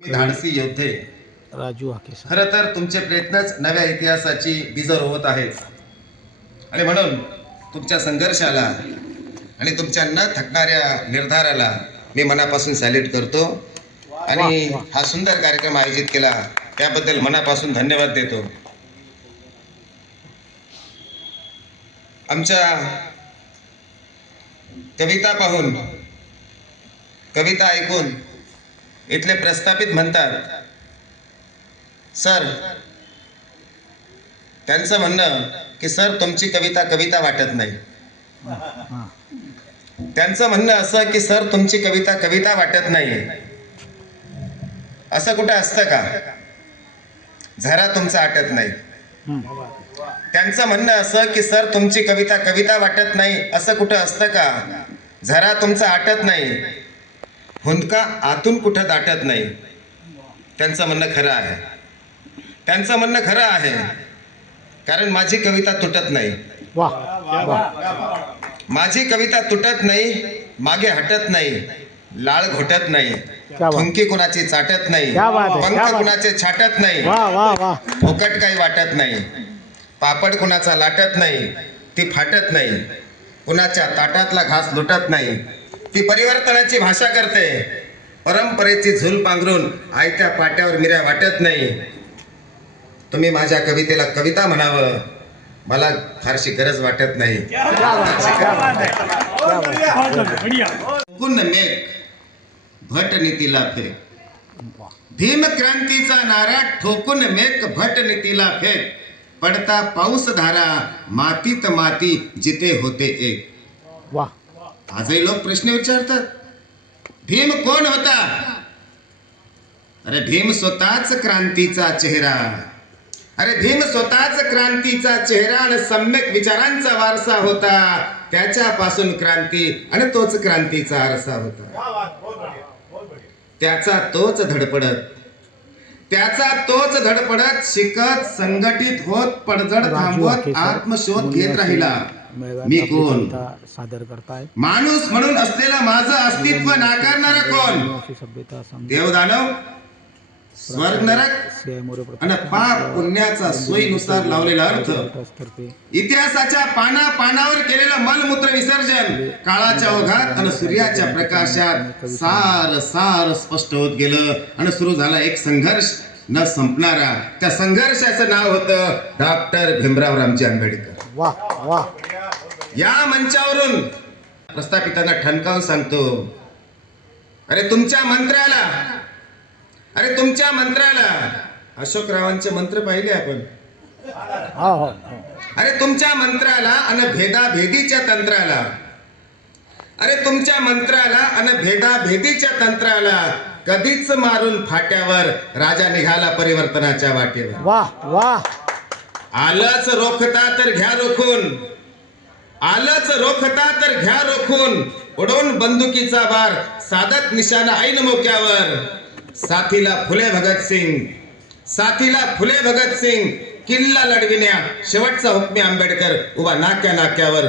मी धाडसी योद्धे राजू हाके खरं तर तुमचे प्रयत्नच नव्या इतिहासाची बीज रोवत आहेत आणि म्हणून तुमच्या संघर्षाला आणि तुमच्या न थकणाऱ्या निर्धाराला मी मनापासून सॅल्यूट करतो आणि हा सुंदर कार्यक्रम आयोजित केला त्याबद्दल मनापासून धन्यवाद देतो। आमच्या कविता पाहून कविता ऐकून इथले प्रस्थापित म्हणतात सर, त्यांचं म्हणणं की सर तुमची कविता कविता वाटत नाही। त्यांचं म्हणणं असं की सर तुमची कविता कविता वाटत नाही। असं कुठं असतं का? झरा तुमचा आटत नाही। त्यांचं म्हणणं असं की सर तुमची कविता कविता वाटत नाही। असं कुठं असतं का? झरा तुमचा आटत नाही, हुंदका आतून कुठं दाटत नाही। त्यांचं म्हणणं खरं आहे, त्यांचं म्हणणं खरं आहे, कारण माझी कविता तुटत नाही। माझी कविता तुटत नाही, मागे हटत नाही, लाळ घोटत नाही, थुंकी कुणाची चाटत नाही, पंख कुणाचे छाटत नाही, फुकट काही वाटत नाही, पापड कुणाचा लाटत नाही, ती फाटत नाही, कुणाच्या ताटातला घास लुटत नाही, ती परिवर्तनाची भाषा करते, परंपरेची झुल पांघरून आयत्या पाट्यावर मिऱ्या वाटत नाही। तुम्ही माझ्या कवितेला कविता म्हणावं मला फारशी गरज वाटत नाही। कुण मेक भट नीतीला फेक, भीम क्रांतीचा नारा ठोकून मेक भट नीतीला फेक, पडता पाऊस धारा मातीत माती जिथे होते एक। आजही लोक प्रश्न विचारतात भीम कोण होता? अरे भीम स्वतःच क्रांतीचा चेहरा, अरे भीम स्वतःच क्रांतीचा चेहरा आणि सम्यक विचारांचा वारसा होता। त्याच्यापासून क्रांती आणि तोच क्रांतीचा आरसा होता। त्याचा तोच धडपडत शिकत संघटित होत पडझड थांबवत आत्मशोध घेत राहिला। मी कोण? सादर करताय माणूस म्हणून असलेला माझं अस्तित्व नाकारणारा कोण? देवदानव, स्वर्ग नरक आणि पाप पुण्याचा सोयीनुसार लावलेला अर्थ, इतिहासाच्या पानावर केलेलं मलमूत्र विसर्जन काळाच्या ओघात आणि सूर्याच्या प्रकाशात सार स्पष्ट होत गेलं आणि सुरू झाला एक संघर्ष न संपणारा। त्या संघर्षाचं नाव होतं डॉक्टर भीमराव रामजी आंबेडकर। या मंचावरून प्रस्थापितांना ठणकावून सांगतो, अरे तुमच्या मंत्राला अशोकरावांचे मंत्र पाहिले आपण। अरे तुमच्या मंत्राला आणि भेदाभेदीच्या तंत्राला, अरे तुमच्या मंत्राला आणि भेदाभेदीच्या तंत्राला कधीच मारून फाट्यावर राजा निघाला परिवर्तनाच्या वाटेवर। आलंच रोखता तर घ्या रोखून, आलंच रोखता तर घ्या रोखून, उडवून बंदुकीचा बार साधत निशाणा ऐन मोक्यावर। साथीला फुले भगत सिंग किल्ला लढविण्या शेवटचा हुकमी आंबेडकर, उभा नाक्यावर